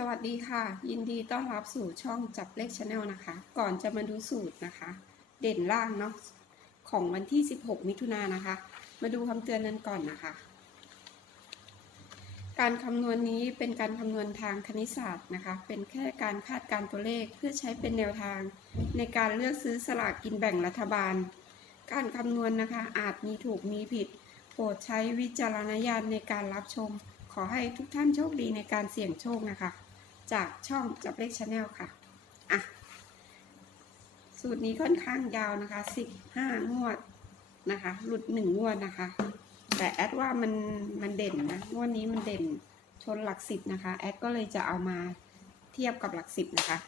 สวัสดีค่ะ ยินดีต้อนรับสู่ช่องจับเลขชาแนลนะคะ ก่อนจะมาดูสูตรนะคะ เด่นล่างเนาะของวันที่ 16 มิถุนายนนะคะ มาดูคำเตือนนั้นก่อนนะคะ การคำนวณนี้เป็นการคำนวณทางคณิตศาสตร์นะคะ เป็นแค่การคาดการตัวเลขเพื่อใช้เป็นแนวทาง ในการเลือกซื้อสลากกินแบ่งรัฐบาล การคำนวณนะคะอาจมีถูกมีผิด โปรดใช้วิจารณญาณในการรับชม ขอให้ทุกท่านโชคดีในการเสี่ยงโชคนะคะ จากช่องจับเลขชาแนลค่ะ อะ สูตรนี้ค่อนข้างยาวนะคะ15งวดนะคะ หลุด1งงวดนะคะ แต่แอดว่ามันมันเด่นนะงวดนี้มันเด่นชนหลักสิบนะคะ แอดก็เลยจะเอามาเทียบกับหลักสิบนะคะ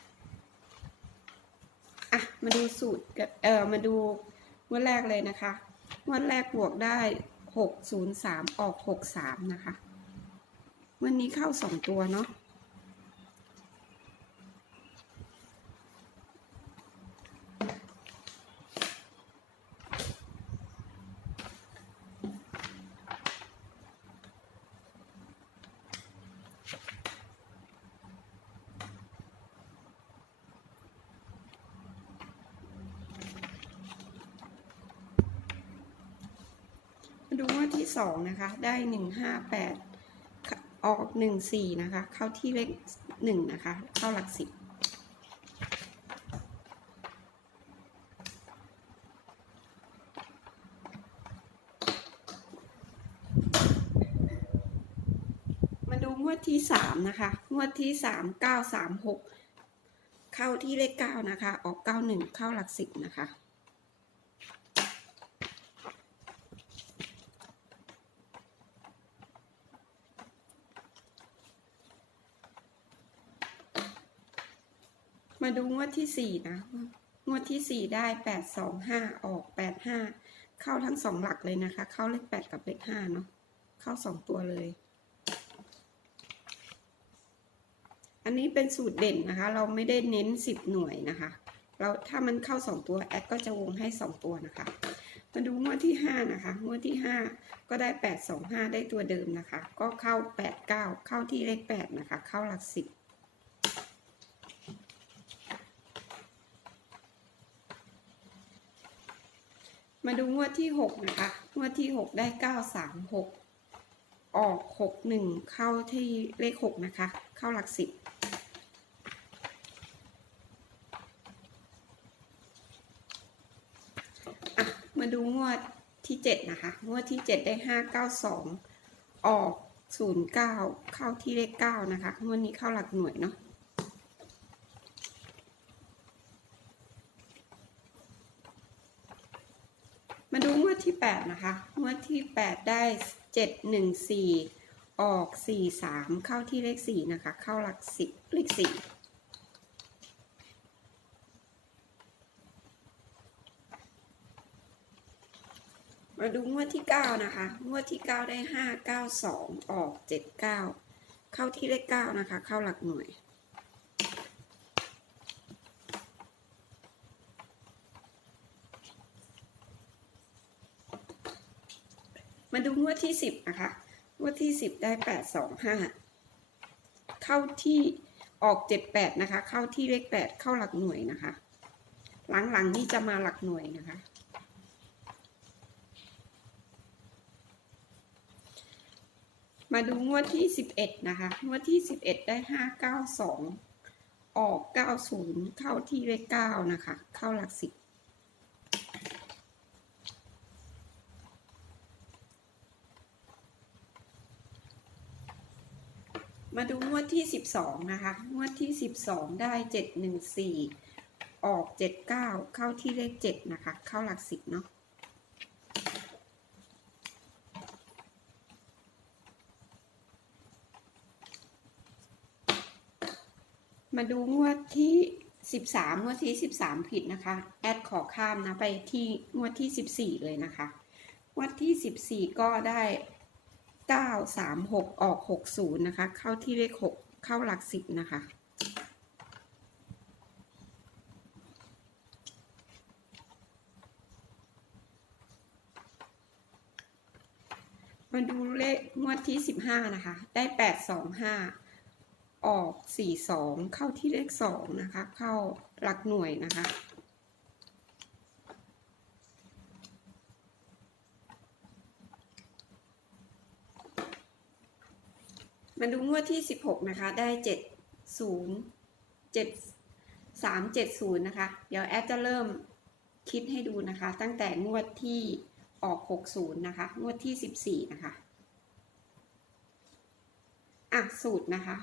อะ มาดูสูตรเออมาดูงวดแรกเลยนะคะงวดแรกบวกได้603ออก63นะคะ วันนี้เข้า2ตัวเนาะ ดูงวดที่สองนะคะ ได้หนึ่งห้าแปดออกหนึ่งสี่นะคะ เข้าที่เลขหนึ่งนะคะ เข้าหลักสิบมาดูงวดที่สามนะคะ งวดที่สามเก้าสามหกเข้าที่เลขเก้านะคะ ออกเก้าหนึ่งเข้าหลักสิบนะคะ มาดูงวดที่สี่นะ งวดที่สี่ได้แปดสองห้าออกแปดห้าเข้าทั้งสองหลักเลยนะคะ เข้าเลขแปดกับเลขห้าเนาะ เข้าสองตัวเลย อันนี้เป็นสูตรเด่นนะคะ เราไม่ได้เน้นสิบหน่วยนะคะ เราถ้ามันเข้าสองตัวแอดก็จะวงให้สองตัวนะคะ มาดูงวดที่ห้านะคะ งวดที่ห้าก็ได้แปดสองห้าได้ตัวเดิมนะคะ ก็เข้าแปดเก้าเข้าที่เลขแปดนะคะ เข้าหลักสิบ มาดูงวดที่หกนะคะ งวดที่หกได้เก้าสามหกออกหกหนึ่งเข้าที่เลขหกนะคะ เข้าหลักสิบมาดูงวดที่เจ็ดนะคะ งวดที่เจ็ดได้ห้าเก้าสองออกศูนย์เก้าเข้าที่เลขเก้านะคะ งวดนี้เข้าหลักหน่วยเนาะ มาดูงวด ที่ 8 นะคะ งวดที่ 8 ได้ 7 1 4 ออก 4 3 เข้าที่เลข 4 นะคะ เข้าหลัก 10 เลข 4มาดูงวดที่ 9 นะคะ งวดที่ 9 ได้ 5 9 2 ออก 7 9 เข้าที่เลข9นะคะ เข้าหลักหน่วย มาดูงวดที่สิบนะคะงวดที่สิบได้แปดสองห้าเข้าที่ออกเจ็ดแปดนะคะ เข้าที่เลขแปดเข้าหลักหน่วยนะคะ หลังๆนี่จะมาหลักหน่วยนะคะ มาดูงวดที่สิบเอ็ดนะคะงวดที่สิบเอ็ดได้ห้าเก้าสองออกเก้าศูนย์เข้าที่เลขเก้านะคะ เข้าหลักสิบ มาดูงวดที่ 12 นะคะ งวดที่ 12 ได้ 714 ออก 79 เข้าที่เลข 7 นะคะ เข้าหลัก10เนาะมาดูงวดที่ 13 งวดที่ 13 ผิดนะคะ แอดขอข้ามนะ ไปที่งวดที่ 14 เลยนะคะ งวดที่ 14 ก็ได้ เก้าสามหกออกหกศูนย์นะคะ เข้าที่เลขหกเข้าหลักสิบนะคะ มาดูเลขงวดที่สิบห้านะคะ ได้แปดสองห้าออกสี่สองเข้าที่เลขสองนะคะ เข้าหลักหน่วยนะคะ มาดูงวดที่ 16 นะคะ ได้ 7 0 7 3 7 0 นะคะ เดี๋ยวแอดจะเริ่มคิดให้ดูนะคะ ตั้งแต่งวดที่ออก 60 นะคะ งวดที่ 14 นะคะอะสูตรนะคะ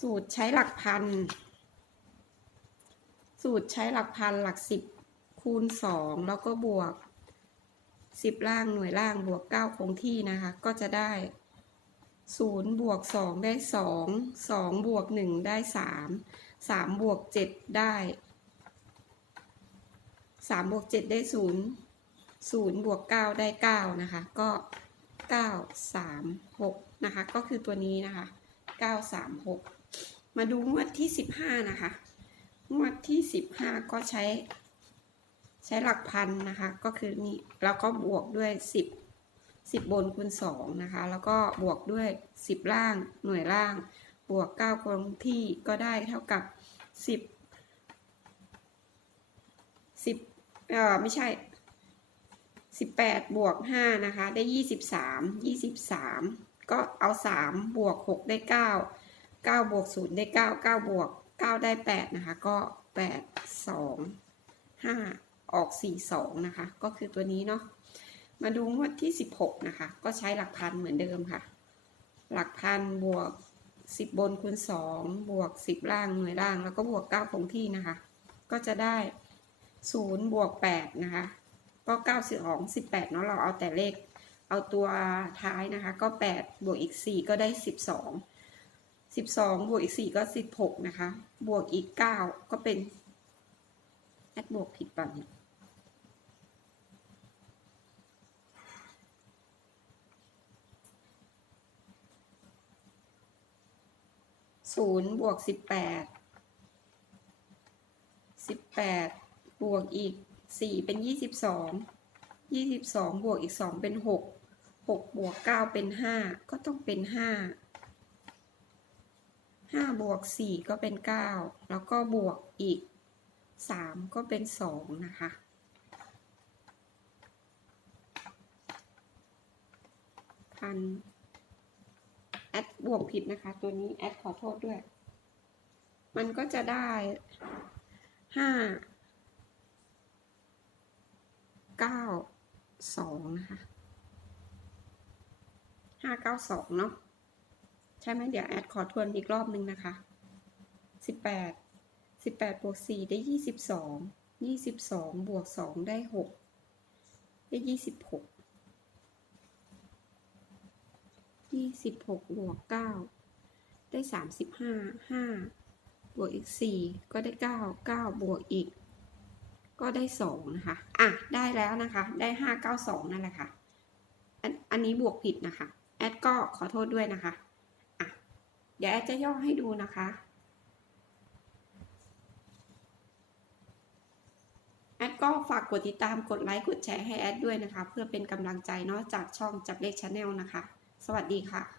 สูตรใช้หลักพัน สูตรใช้หลักพันหลักสิบคูณสองแล้วก็บวกสิบล่างหน่วยล่างบวกเก้าคงที่นะคะ ก็จะได้ ศูนย์บวกสองได้สองสองบวกหนึ่งได้สามสามบวกเจ็ดได้สามบวกเจ็ดได้ศูนย์ศูนย์บวกเก้าได้เก้านะคะ ก็เก้าสามหกนะคะ ก็คือตัวนี้นะคะเก้าสามหกมาดูงวดที่สิบห้านะคะ งวดที่สิบห้าก็ใช้ ใช้หลักพันนะคะ ก็คือนี่แล้วก็บวกด้วยสิบ สิบบนคูณสองนะคะ แล้วก็บวกด้วยสิบล่างหน่วยล่าง บวกเก้าคงที่ก็ได้เท่ากับสิบสิบเอ่อไม่ใช่สิบแปดบวกห้านะคะ ได้ยี่สิบสามยี่สิบสามก็เอาสามบวกหกได้เก้าเก้าบวกศูนย์ได้เก้าเก้าบวกเก้าได้แปดนะคะ ก็แปดสองห้าออก 42 นะคะ ก็คือตัวนี้เนาะ มาดูงวดที่ 16 นะคะ ก็ใช้หลักพันเหมือนเดิมค่ะ หลักพันบวก 10 บนคูณ 2 บวก 10 ล่างหน่วยล่าง แล้วก็บวก 9 คงที่นะคะ ก็จะได้ 0 บวก 8 นะคะ ก็9 2 18 เนาะเราเอาแต่เลข เอาตัวท้ายนะคะ ก็ 8 บวกอีก 4 ก็ได้ 12 12 บวกอีก 4 ก็ 16 นะคะ บวกอีก 9 ก็เป็นแอดบวกผิดป่ะเนี่ย ศูนย์บวกสิบแปดสิบแปดบวกอีกสี่เป็นยี่สิบสองยี่สิบสองบวกอีกสองเป็นหกหกบวกเก้าเป็นห้าก็ต้องเป็นห้าห้าบวกสี่ก็เป็นเก้าแล้วก็บวกอีกสามก็เป็นสองนะคะพัน ดบวกผิดนะคะ ตัวนี้แอดขอโทษด้วย มันก็จะได้ห้าเก้าสองนะคะห้าเก้าสองเนาะใช่ไหมเดี๋ยวแอดขอทวนอีกรอบนึงนะคะสิบแปดสิบแปดบวกสี่ได้ยี่สิบสองยี่สิบสองบวกสองได้หกได้ยี่สิบหก ยี่สิบหกบวกเก้าได้สามสิบห้าห้าบวกอีกสี่ก็ได้เก้าเก้าบวกอีก ก็ได้สองนะคะ อะ ได้แล้วนะคะ ได้ห้าเก้าสองนั่นแหละค่ะอันอันนี้บวกผิดนะคะ แอดก็ขอโทษด้วยนะคะ อะ เดี๋ยวแอดจะย่อให้ดูนะคะ แอดก็ฝากกดติดตาม กดไลค์ กดแชร์ให้แอดด้วยนะคะ เพื่อเป็นกำลังใจเนอกจากช่องจับเลขชาแนลนะคะ สวัสดีค่ะ